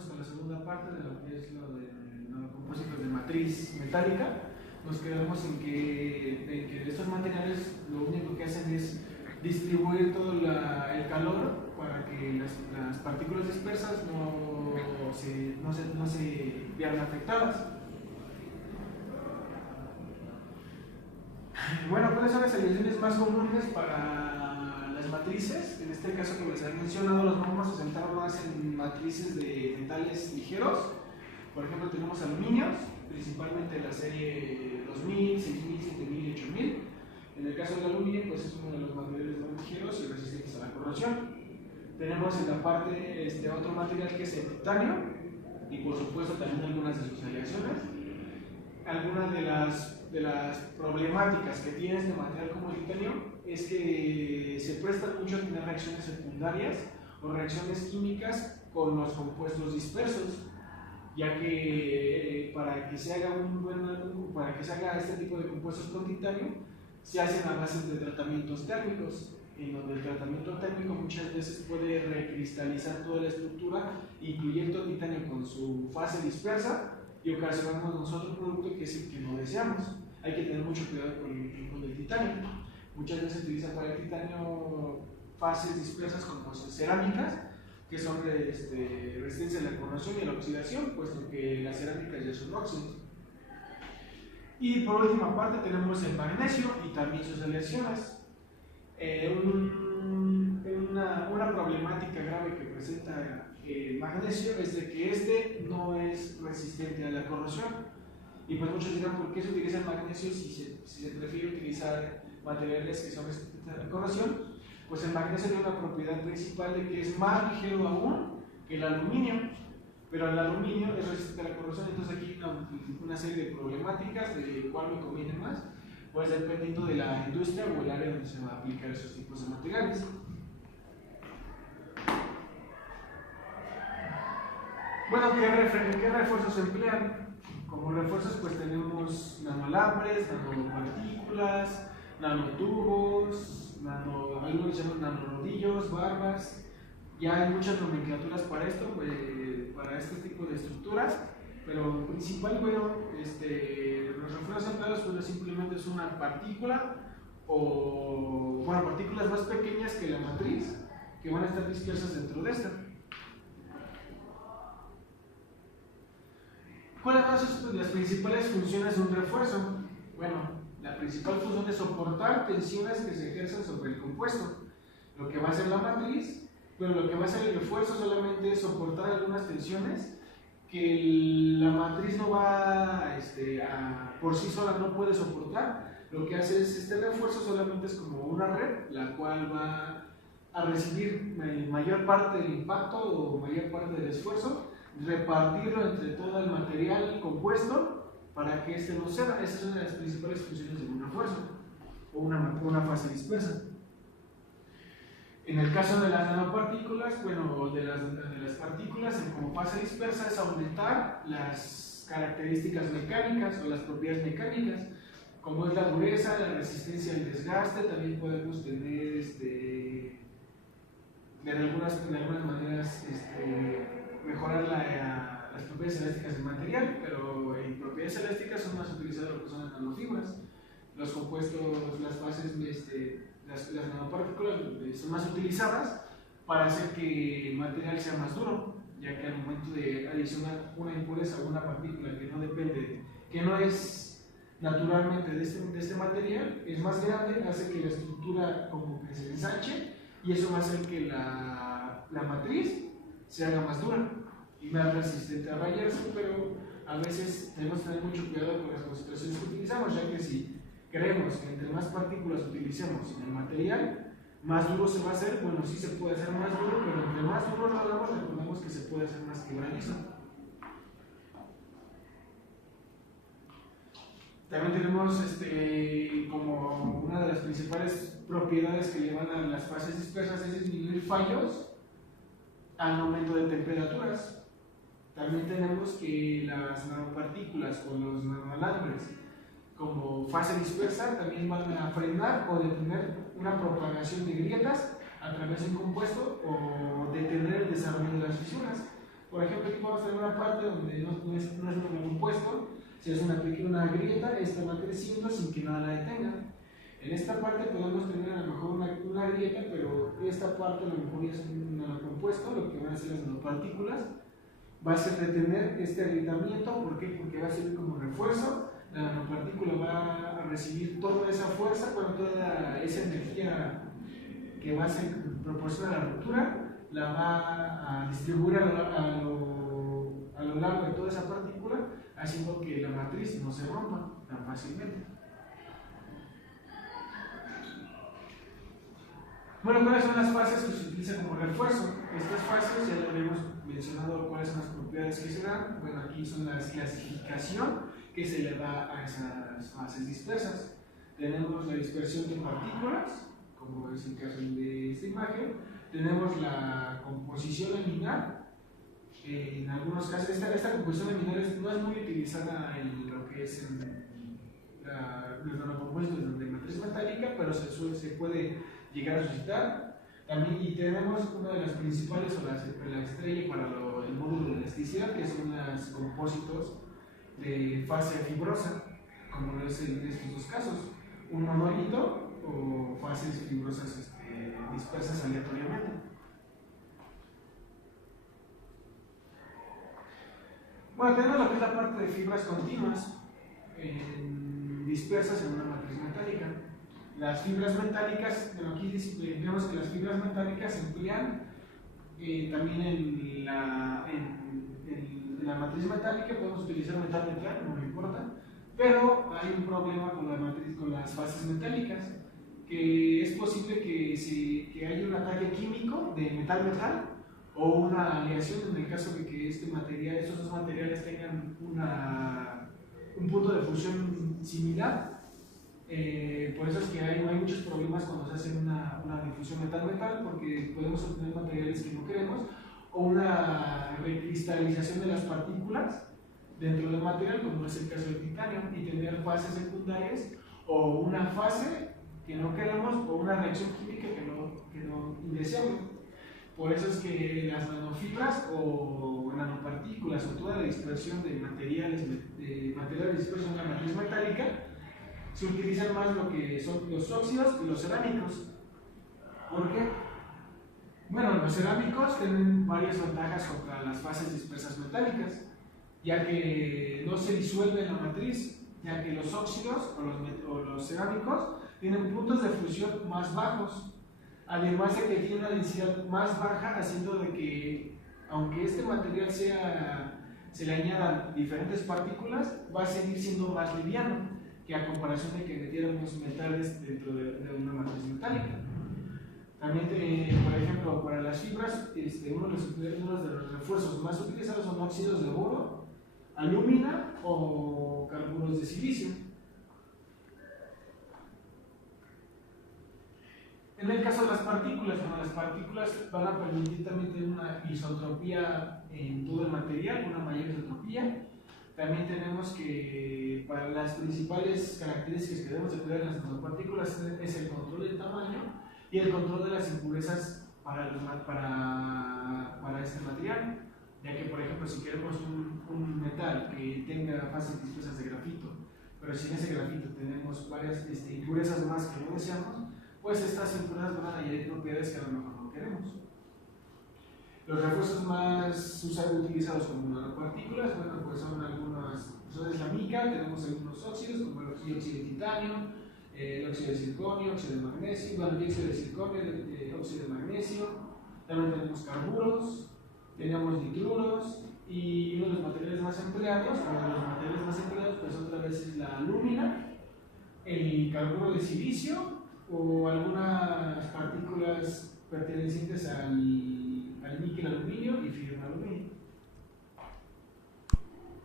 continuamos con la segunda parte de lo que es lo de nanocompositos de matriz metálica. Nos quedamos en que estos materiales lo único que hacen es distribuir todo el calor para que las partículas dispersas no se vean afectadas. Bueno, ¿cuáles son las aleaciones más comunes para las matrices? En este caso, como les había mencionado, nos vamos a centrar más en matrices de metales ligeros. Por ejemplo, tenemos aluminios, principalmente la serie 2000, 6000, 7000 y 8000. En el caso del aluminio, pues es uno de los materiales más ligeros y resistentes a la corrosión. Tenemos en la parte otro material que es el titanio, y por supuesto también algunas de sus aleaciones. Algunas de las problemáticas que tiene este material como el titanio es que se presta mucho a tener reacciones secundarias o reacciones químicas con los compuestos dispersos, ya que para que se haga este tipo de compuestos con titanio se hacen a base de tratamientos térmicos, en donde el tratamiento térmico muchas veces puede recristalizar toda la estructura, incluyendo el titanio con su fase dispersa, y ocasionamos nosotros producto que es el que no deseamos. Hay que tener mucho cuidado con el titanio. Muchas veces se utilizan para el titanio fases dispersas como cerámicas, que son resistentes a la corrosión y a la oxidación, puesto que las cerámicas ya son óxidos. Y por última parte tenemos el magnesio y también sus aleaciones. Una problemática grave que presenta el magnesio es de que no es resistente a la corrosión. Y pues muchos dirán, ¿por qué se utiliza el magnesio si se prefiere utilizar materiales que son resistentes a la corrosión? Pues el magnesio tiene una propiedad principal de que es más ligero aún que el aluminio, pero el aluminio es resistente a la corrosión. Entonces aquí hay una serie de problemáticas de cuál me conviene más, pues dependiendo de la industria o el área donde se va a aplicar esos tipos de materiales. Bueno, ¿qué refuerzos se emplean? Como refuerzos pues tenemos nanoalambres, nanopartículas, nanotubos, algunos llaman nanorodillos, barbas. Ya hay muchas nomenclaturas para esto, para este tipo de estructuras, pero principal, los refuerzos empleados pues simplemente es una partícula o partículas más pequeñas que la matriz que van a estar dispersas dentro de esta. ¿Cuáles son las principales funciones de un refuerzo? Bueno, la principal función es soportar tensiones que se ejercen sobre el compuesto. Lo que va a hacer la matriz, lo que va a hacer el refuerzo solamente es soportar algunas tensiones que la matriz no va por sí sola no puede soportar. Lo que hace es este refuerzo solamente es como una red, la cual va a recibir mayor parte del impacto o mayor parte del esfuerzo, repartirlo entre todo el material compuesto para que no ceda. Esa es una de las principales funciones de un refuerzo o una fase dispersa. En el caso de las nanopartículas, de las partículas como fase dispersa es aumentar las características mecánicas o las propiedades mecánicas, como es la dureza, la resistencia al desgaste. También podemos tener de algunas maneras mejorar las propiedades elásticas del material, pero en propiedades elásticas son más utilizadas lo que son las nanofibras. Los compuestos, las fases, las nanopartículas son más utilizadas para hacer que el material sea más duro, ya que al momento de adicionar una impureza o una partícula que no es naturalmente de este material, es más grande, hace que la estructura como que se ensanche, y eso va a hacer que la matriz se haga más dura y más resistente a rayarse. Pero a veces tenemos que tener mucho cuidado con las concentraciones que utilizamos, ya que si creemos que entre más partículas utilicemos en el material, más duro se va a hacer. Bueno, sí se puede hacer más duro, pero entre más duro lo hagamos, recordemos que se puede hacer más quebradizo. También tenemos como una de las principales propiedades que llevan a las fases dispersas es disminuir fallos al aumento de temperaturas. También tenemos que las nanopartículas o los nanoalambres como fase dispersa también van a frenar o detener una propagación de grietas a través de un compuesto o detener el desarrollo de las fisuras. Por ejemplo, aquí vamos a tener una parte donde no es un compuesto, si es una grieta, esta va creciendo sin que nada la detenga. En esta parte podemos tener a lo mejor una grieta, pero esta parte a lo mejor ya es un nanocompuesto, lo que van a hacer las nanopartículas va a ser detener este agrietamiento. ¿Por qué? Porque va a servir como refuerzo. La nanopartícula va a recibir toda esa fuerza, toda esa energía que va a ser proporciona la ruptura, la va a distribuir a lo largo de toda esa partícula, haciendo que la matriz no se rompa tan fácilmente. Bueno, ¿cuáles son las fases que se utilizan como refuerzo? Estas fases ya lo habíamos mencionado cuáles son las propiedades que se dan. Bueno, aquí son la clasificación que se le da a esas fases dispersas. Tenemos la dispersión de partículas, como es el caso de esta imagen. Tenemos la composición laminar. En algunos casos, esta composición laminar no es muy utilizada en lo que es los nanocompuestos de matriz metálica, pero se puede llegar a suscitar. También, y tenemos una de las principales, o la estrella para el módulo de elasticidad, que son los compósitos de fase fibrosa, como es en estos dos casos, un monolito o fases fibrosas dispersas aleatoriamente. Bueno, tenemos lo que es la parte de fibras continuas dispersas en una matriz metálica. Las fibras metálicas, bueno, aquí vemos que las fibras metálicas se emplean también en la matriz metálica. Podemos utilizar metal, no me importa, pero hay un problema con las fases metálicas, que es posible que haya un ataque químico de metal-metal o una aleación en el caso de que estos dos materiales tengan un punto de fusión similar. Por eso es que hay muchos problemas cuando se hace una difusión metal-metal, porque podemos obtener materiales que no queremos, o una recristalización de las partículas dentro del material, como es el caso del titanio, y tener fases secundarias o una fase que no queremos o una reacción química que no indeseamos. Por eso es que las nanofibras o nanopartículas o toda la dispersión de materiales dispersos en la matriz metálica se utilizan más lo que son los óxidos y los cerámicos. ¿Por qué? Bueno, los cerámicos tienen varias ventajas contra las fases dispersas metálicas, ya que no se disuelve en la matriz, ya que los óxidos o los cerámicos tienen puntos de fusión más bajos, además de que tiene una densidad más baja, haciendo de que, aunque este material se le añadan diferentes partículas, va a seguir siendo más liviano que a comparación de que metiéramos metales dentro de una matriz metálica. También, por ejemplo, para las fibras, uno de los refuerzos más utilizados son óxidos de boro, alúmina o carburos de silicio. En el caso de las partículas, las partículas van a permitir también tener una isotropía en todo el material, una mayor isotropía. También tenemos que para las principales características que debemos de cuidar en las nanopartículas es el control del tamaño y el control de las impurezas para este material, ya que por ejemplo si queremos un metal que tenga fases dispersas de grafito, pero si en ese grafito tenemos varias impurezas más que no deseamos, pues estas impurezas van a añadir propiedades que a lo mejor no queremos. Los refuerzos más utilizados como nanopartículas, bueno, pues son algunas, es la mica, tenemos algunos óxidos como el óxido de titanio, el óxido de circonio, óxido de magnesio, bueno, el dióxido de circonio, el óxido de magnesio. También tenemos carburos, tenemos nitruros, y uno de los materiales más empleados, pues otra vez es la alúmina, el carburo de silicio o algunas partículas pertenecientes al níquel aluminio y fibra aluminio.